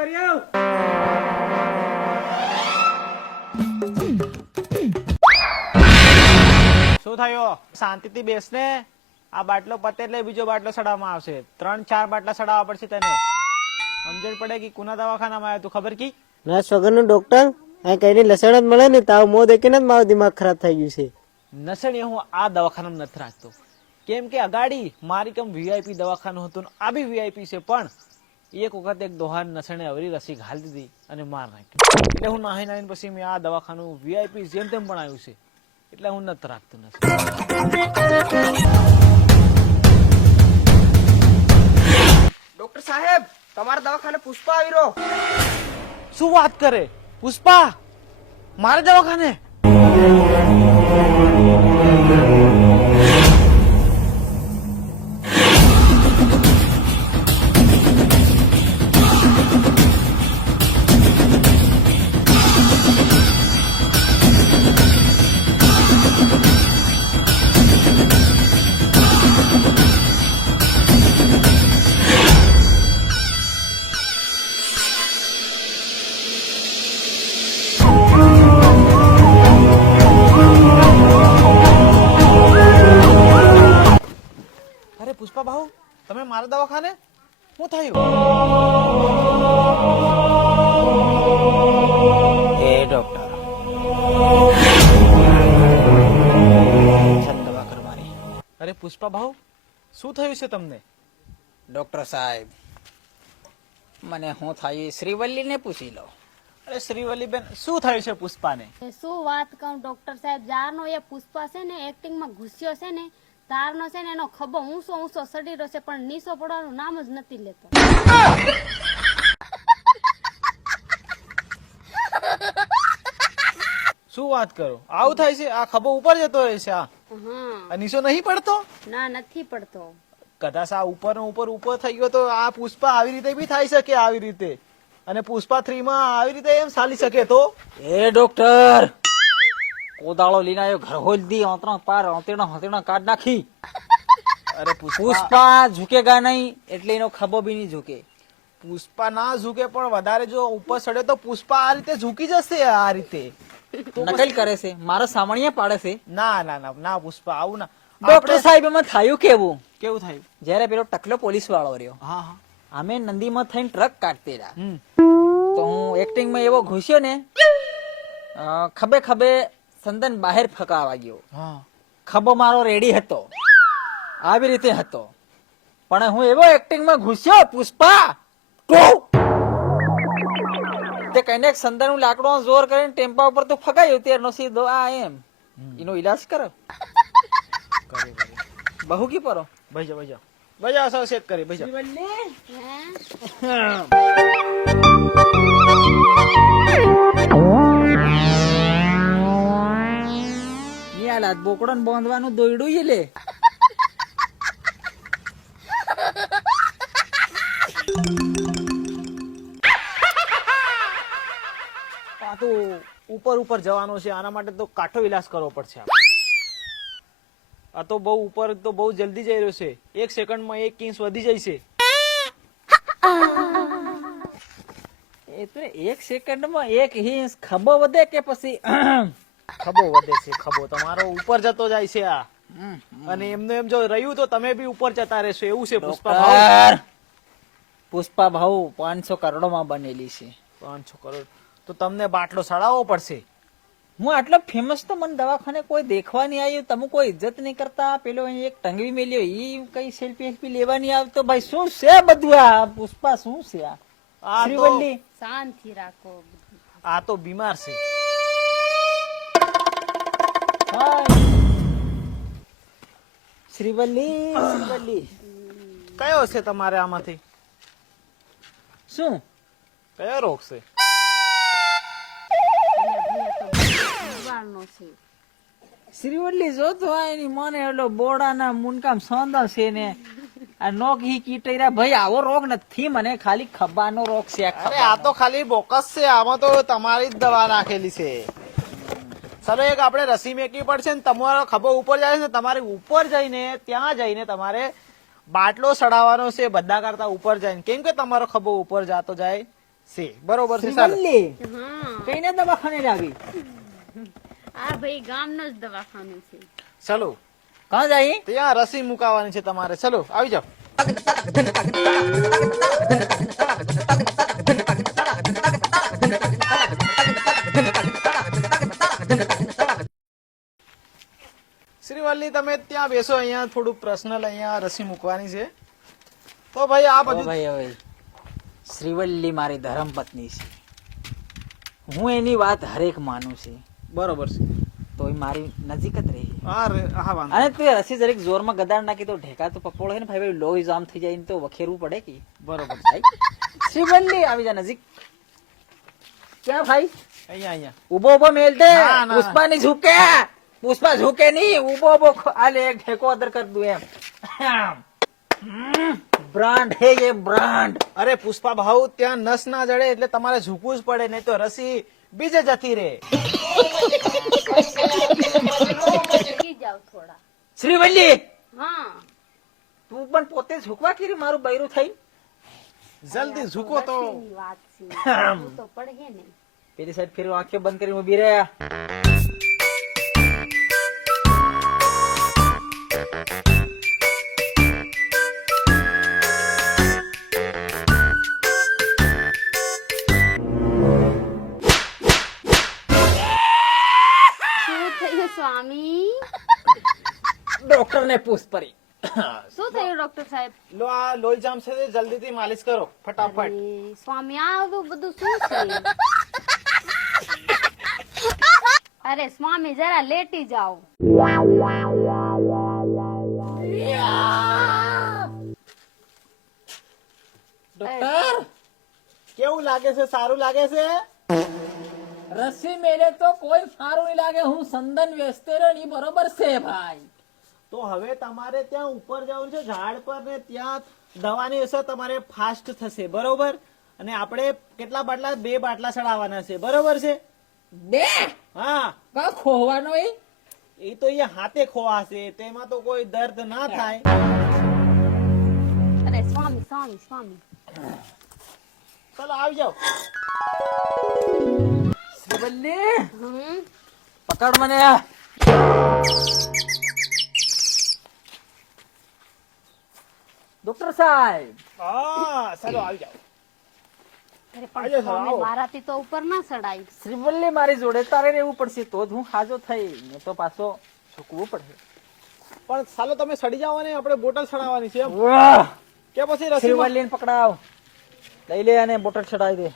શું થયું? શાંતિથી બેસને. આ બાટલો પતે એટલે બીજો બાટલો સડાવવામાં આવશે. 3-4 બાટલા સડાવવા પડશે તને. સમજણ પડે કે કુના દવાખાનામાં આવ્યો તું ખબર કી? ના વગરનું ડોક્ટર આ કઈ લસણ જ મળે ને તાવ મો દેખીને જ મારું દિમાગ ખરાબ થઈ ગયું છે. નસણી હું આ દવાખાનામાં નથી રાખતો, કેમ કે અગાડી મારી કમ વીઆઈપી દવાખાનું હતું ને આ બી વીઆઈપી છે, પણ એક વખત એક દોહાન નસણે અવરી રસી ઘાલી દીધી અને માર નાખ્યો. એટલે હું નાહી નાહીને પછી મેં આ દવાખાનું વીઆઈપી જેમ તેમ બનાવ્યું છે, એટલે હું નથી રાખતો. ડોક્ટર સાહેબ, તમારા દવાખાને પુષ્પા આવી રહ્યો. શું વાત કરે? પુષ્પા મારે દવાખાને? પુષ્પા ભાઉ, તમે મારા દવાખાને? શું થયું? એ ડોક્ટર દવા કરવાની. અરે પુષ્પા ભાઉ, શું થયું છે તમને? ડોક્ટર સાહેબ, મને શું થયું શ્રીવલ્લી ને પૂછી લો. અરે શ્રીવલ્લી બેન, શું થયું છે પુષ્પાને? શું વાત કહું ડોક્ટર સાહેબ, જારનો એ પુષ્પા છે ને એક્ટિંગમાં ઘૂસ્યો છે ને, તારનો છે ને એનો ખભો ઊંચો ઊંચો સડી રહ્યો છે, પણ નીચો પડવાનું નામ જ નથી લેતો. શું વાત કરો? આવું થાય છે? આ ખભો ઉપર જતો રહે છે? આ નીચો નહીં પડતો? ના, નથી પડતો. કદાચ આ ઉપર ઉપર થઈ ગયો તો આ પુષ્પા આવી રીતે બી થઈ શકે, આવી રીતે. અને પુષ્પા 3 માં આવી રીતે એમ ચાલી શકે તો? એ ડોક્ટર કોદાળો લઈને આવ્યો, ઘર હોલ દી ઓતરો પાર ઓતેણો કાઢ નાખી. અરે પુષ્પા ઝુકેગા નહીં એટલે એનો ખભો બી નહીં ઝુકે. પુષ્પા ના ઝૂકે, પણ વધારે જો ઉપર ચડે તો પુષ્પા આ રીતે ઝૂકી જશે. આ રીતે નકલ કરે છે, મારો સામાણિયા પાડે છે. ના ના ના ના પુષ્પા, આવું ના. ડોક્ટર સાહેબ, એમાં થયું કેવું થયું? જયારે પેલો ટકલો પોલીસ વાળો રહ્યો, હા હા, અમે નંદીમાં થઈને ટ્રક કાઢતેલા, તો હું એક્ટિંગમાં એવો ઘૂસ્યો ને, ખભે સંદન બહાર ફકાવા ગયો. ખભો મારો રેડી હતો, આવી રીતે હતો, પણ હું એવો એક્ટિંગમાં ઘૂસ્યો પુષ્પા તે કઈને સંદન લાકડો જોર કરીને ટેમ્પા ઉપર તો ફગાયું, તેનો સીધો આ એમ એનો ઈલાજ કરો. બહુ કી પરો ભજા સૌ ચેક કરી ભજા. બોકડો ને બાંધવાનું દોયડું લે. આ તો ઉપર જવાનો છે, આના માટે તો કાઠો ઇલાજ કરવો પડશે. આ તો બહુ ઉપર, તો બહુ જલ્દી જઈ રહ્યો છે. 1 સેકન્ડમાં 1 ઇંચ વધી જાય છે. એ તો 1 સેકન્ડમાં 1 ઇંચ ખભો વધે કે પછી ખભો વધે છે? ખભો તમારો ઉપર જતો જાય છે આ, અને એમને એમ જો રહ્યું તો તમે બી ઉપર જતા રહેશો, એવું છે પુષ્પા ભાઉ. પુષ્પા ભાઉ 500 કરોડમાં બનેલી છે. 500 કરોડ તો તમને બાટલો સડાવવો પડશે. હું આટલો ફેમસ તો મને દવાખાને કોઈ દેખવા નહીં આવ્યું, તમે કોઈ ઇજ્જત નહીં કરતા. પેલો એક ટંગવી મેલ્યો, ઈ કઈ સેલ્ફી લેવા નહીં આવતો. ભાઈ શું છે બધું આ પુષ્પા? શું છે આ શ્રીવલ્લી? શાંતિ રાખો. આ તો બીમાર છે. શ્રીવલ્લી કયો છે તમારે આમાંથી? શું કયો રોગ છે? શ્રીવલ્લી જોતો એની મને એટલો બોડાના મુનકામ સોંદા છે ને આ નોક હી કીટૈરા. ભાઈ આવો રોગ નથી મને, ખાલી ખભાનો રોગ છે. અરે આ તો ખાલી બોકસ છે, આમાં તો તમારી જ દવા નાખેલી છે. ચલો એક આપણે રસી મેકવી પડશે ને તમારો ખભો ઉપર જાય છે, તમારે ઉપર જઈને ત્યાં જઈને તમારે બાટલો સડાવવાનો છે, બધા કરતા ઉપર જઈને, કેમ કે તમારો ખભો ઉપર જાતો જાય છે. બરોબર છે. ચાલો. શ્રીવલ્લી હા કઈને દવાખાને લાવી આ ભાઈ ગામનો જ દવાખાનું છે. ચલો કાં જાય ત્યાં રસી મુકાવાની છે તમારે. ચલો આવી જાઓ. શ્રીવલ્લી તમે ત્યાં બેસો. અહીંયા થોડું પર્સનલ અહીંયા રસી મૂકવાની છે. તો ભાઈ આ ઓ બધું ભાઈ હવે શ્રીવલ્લી મારી ધર્મપત્ની છે. હું એની વાત હરેક માનું છે, બરોબર છે. તો એ મારી નજીક જ રહી. હા વાંધો અને તું રસી જરીક જોરમાં ગદાડ નાખી તો ઢેકા તો પપોળો છે ને ભાઈ લોહી જામ થઈ જાય ને તો વખેરવું પડે કે. બરોબર છે. ભાઈ, શ્રીવલ્લી આવી જા નજીક. ક્યાં ભાઈ અહીંયા ઉભો ઉભો મેલ દે. ના, ના. પુષ્પા ની ઝુકે, પુષ્પા ઝુકે નહીં. ઉભો ઉભો આલે એક ઢેકો અદર કર દઉં એમ. બ્રાન્ડ હે ये બ્રાન્ડ. અરે પુષ્પા ભાઉ ત્યાં નસ ના જડે એટલે તમારે ઝૂકવું જ પડે, નહીં તો રસી બીજે જતી રહે. જગી જાવ થોડા. શ્રીવલ્લી હા તું પણ પોતે ઝુકવા કીરી મારું બૈરું થઈ. જલ્દી ઝૂકો તો. રસીની વાત છે. ઝૂકવું તો પડે ને. પેલી સાઈડ ફેર આંખો બંધ કરીને ઉભી રહ્યા. શું થયું સ્વામી? ડોક્ટર ને પૂછ પરી. શું થયું ડોક્ટર સાહેબ? લો આ લોહી જામ છે, જલ્દીથી માલિશ કરો ફટાફટ. અરે, સ્વામી આ બધું શું છે? અરે સ્વામી જરા લેટી જાઓ. ડોક્ટર કેવું લાગે છે? સારું લાગે છે? રસી મેલે તો કોઈ સારું નહીં લાગે. હું સંદન વેચતે રહ્યો ને ઈ બરોબર છે ભાઈ. તો હવે તમારે ત્યાં ઉપર જવાનું છે ઝાડ પર, ને ત્યાં દવાની અસર તમારે ફાસ્ટ થશે. બરોબર? અને આપણે કેટલા બાટલા? 2 બાટલા ચડાવવાના છે. બરોબર છે? બે હા, કા ખોવાનો એ એ તો અહીંયા હાથે ખોવાશે, તેમાં તો કોઈ દર્દ ના થાય. અરે સ્વામી સ્વામી સ્વામી. ચલો આવી જાઓ. શ્રીવલ્લી હમ પકડ મને. ડોક્ટર સાહેબ હા ચલો આવી જાઓ. અરે આવો, પણ સ્વામી આવો. મારાથી તો ઉપર ના ચડાય. શ્રીવલ્લી મારી જોડે તારે રહેવું પડશે તો જ હું હાજો થઈ, ને તો પાછો ઝૂકવું પડશે. પણ ચાલો તમે સડી જાઓ ને આપણે બોટલ ચડાવવાની છે એમ. વાહ! કે પછી રસી શ્રીવલ્લી ને પકડાવ, લઈ લે અને બોટલ ચડાવી દે.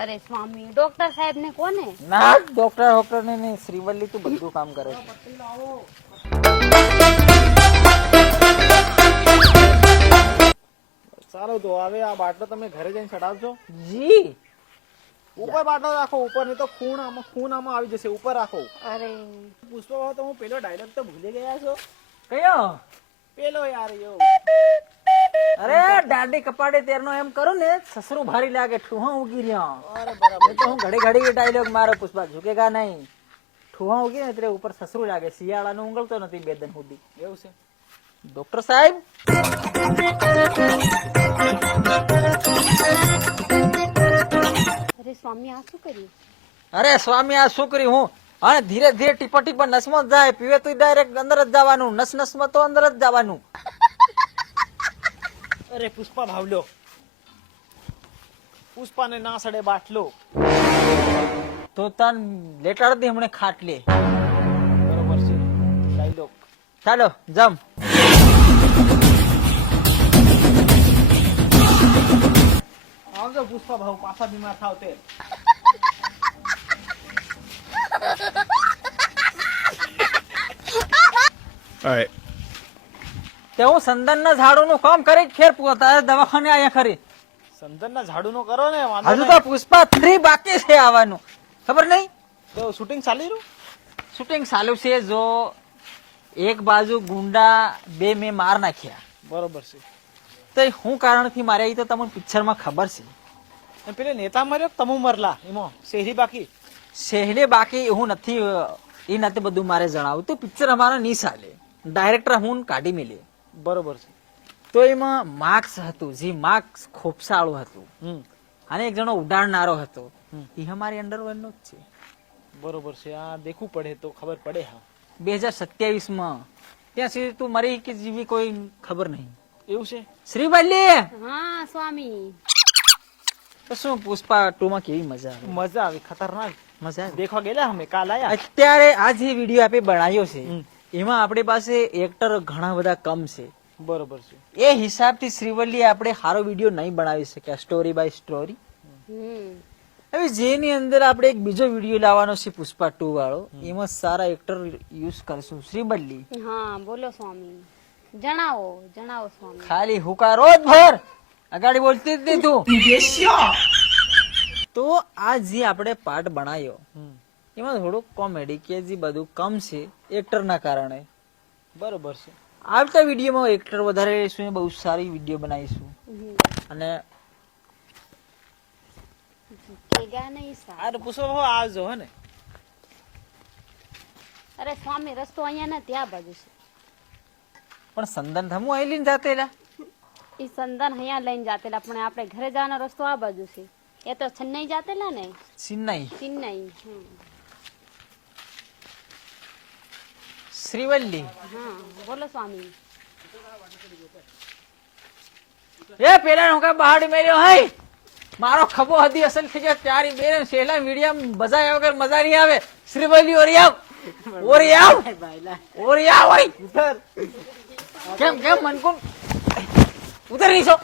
અરે સ્વામી ડોક્ટર સાહેબ ને કોને? ના ડોક્ટર ને નહીં, શ્રીવલ્લી તું બધું કામ કરે છે. સારું તો હવે આ બાટલો તમે ઘરે જઈને ચડાવશો. જી ઉપર બાટલો રાખો, ઉપર, નહીં તો ખૂણ આમાં આવી જશે. ઉપર રાખો. અરે પુષ્પા તો હું પેલો ડાયલોગ તો ભૂલી ગયા છો. કયો? પેલો યાર યો. અરે દાઢી કપાડે તેરનો એમ કરું ને સસરું ભારી લાગે, ઠુહા ઉગી રહ્યા. અરે બરાબર. એ તો હું ઘડી ઘડી ડાયલોગ મારો, પુષ્પા ઝુકેગા નહીં. ઠુહા ઉગી ને એટલે ઉપર સસરું લાગે. શિયાળાનું ઊંઘલતો નથી 2 દિન સુધી. એવું છે. ડોક્ટર સાહેબ અરે સ્વામી આ શું કર્યું? અરે સ્વામી આ શું કર્યું હું? હા ધીરે ધીરે ટીપા ટીપા નસમાં જ જાય. પીવે તો ડાયરેક્ટ અંદર જ જવાનું, નસ માં તો અંદર જ જવાનું. અરે પુષ્પા ભાવલો, પુષ્પાને ના સડે બાટલો. તો તન લેટાડ દે હમણે ખાટલે. બરોબર છે ડાયલોગ. ચાલો જમ. આવજો પુષ્પા ભાવ, પાછા બીમાર થાવ તે. તે હું સંદન ના ઝાડુ નું કામ કરી ફેર પોતા દવાખાને આયા ખરી. સંદન ના ઝાડુ નો કરો ને, વાંધો હજુ નહીં. તો પુષ્પા 3 બાકી છે આવવાનું. ખબર નહીં તો શૂટિંગ ચાલી રહ્યું. શૂટિંગ ચાલુ છે. જો એક બાજુ ગુંડા 2 મેં માર નાખ્યા, બરોબર છે. તો હું કારણથી મારે એ તો તમને પિક્ચર માં ખબર છે. અને પેલે નેતા મર્યો, તમુ મરલા, એમાં શેરી બાકી. શહેરે બાકી હું નથી, એ નથી બધું મારે જણાવું. તો પિક્ચર અમારા નહીં ચાલે, ડાયરેક્ટર હું કાઢી મેલે. બરોબર છે. તો એમાં માર્ક્સ હતું, જે માર્ક્સ ખોપસાળું હતું. અને એક જણો ઉડાડનારો હતો એ અમારી અંડરવેર નો જ છે. બરોબર છે, આ દેખવું પડે તો ખબર પડે. હા 2027 માં ત્યાં સુધી તું મરી કે જીવી કોઈ ખબર નહીં. એવું છે. શ્રીવલ્લી હા સ્વામી. તો શું પુષ્પા 2 માં કેવી મજા આવે? મજા આવી, ખતરનાક. મજા આવે. દેખવા ગયેલા અમે, કાલ આયા. અત્યારે આ જે વિડીયો આપણે બનાવ્યો છે એમાં આપણી પાસે એક્ટર ઘણા બધા કમ છે. બરોબર છે. એ હિસાબથી શ્રીવલ્લી આપણે સારો વિડીયો નહીં બનાવી શક્યા, સ્ટોરી બાય સ્ટોરી. હવે જેની અંદર આપણે એક બીજો વિડીયો લાવવાનો છે પુષ્પા 2 વાળો, એમાં સારા એક્ટર યુઝ કરશું. શ્રીવલ્લી હા બોલો સ્વામી, જણાવો જણાવો સ્વામી. ખાલી હુકારો જ ભર, અગાડી બોલતી જ નહીં તું. તો આ જે આપણે પાર્ટ બનાવ્યો એમાં થોડુંક કોમેડી કે જે બધું કમ છે એક્ટર ના કારણે. બરોબર છે. આવતા વિડીયોમાં એક્ટર વધારે લઈશું, બહુ સારી વિડીયો બનાવીશું. અને કેગા નહીં સારું. આ પૂછો આવજો હે ને. અરે સ્વામી રસ્તો અહીંયા ને ત્યાં બાજુ છે. પણ સંદન થમું અહીં લઈને જાતેલા. ઈ સંદન અહીંયા લઈને જાતેલા, પણ આપણે ઘરે જવાનો રસ્તો આ બાજુ છે. એ તો છન્નઈ જાતેલા ને, ચેન્નઈ. ચેન્નઈ. શ્રીવલ્લી હા બોલો સ્વામી. એ પેલા હું કઈ બહાર મેલ્યો હે, મારો ખભો હદી અસલ થઈ ગયો ત્યારી બેન શેલા મીડિયા બજાયા વગર મજા નહીં આવે. શ્રીવલ્લી ઓરી આવ, ઓરી આવ, ઓરી આવ. ઓય કેમ કેમ મનકુન ઉતર નહીં છો.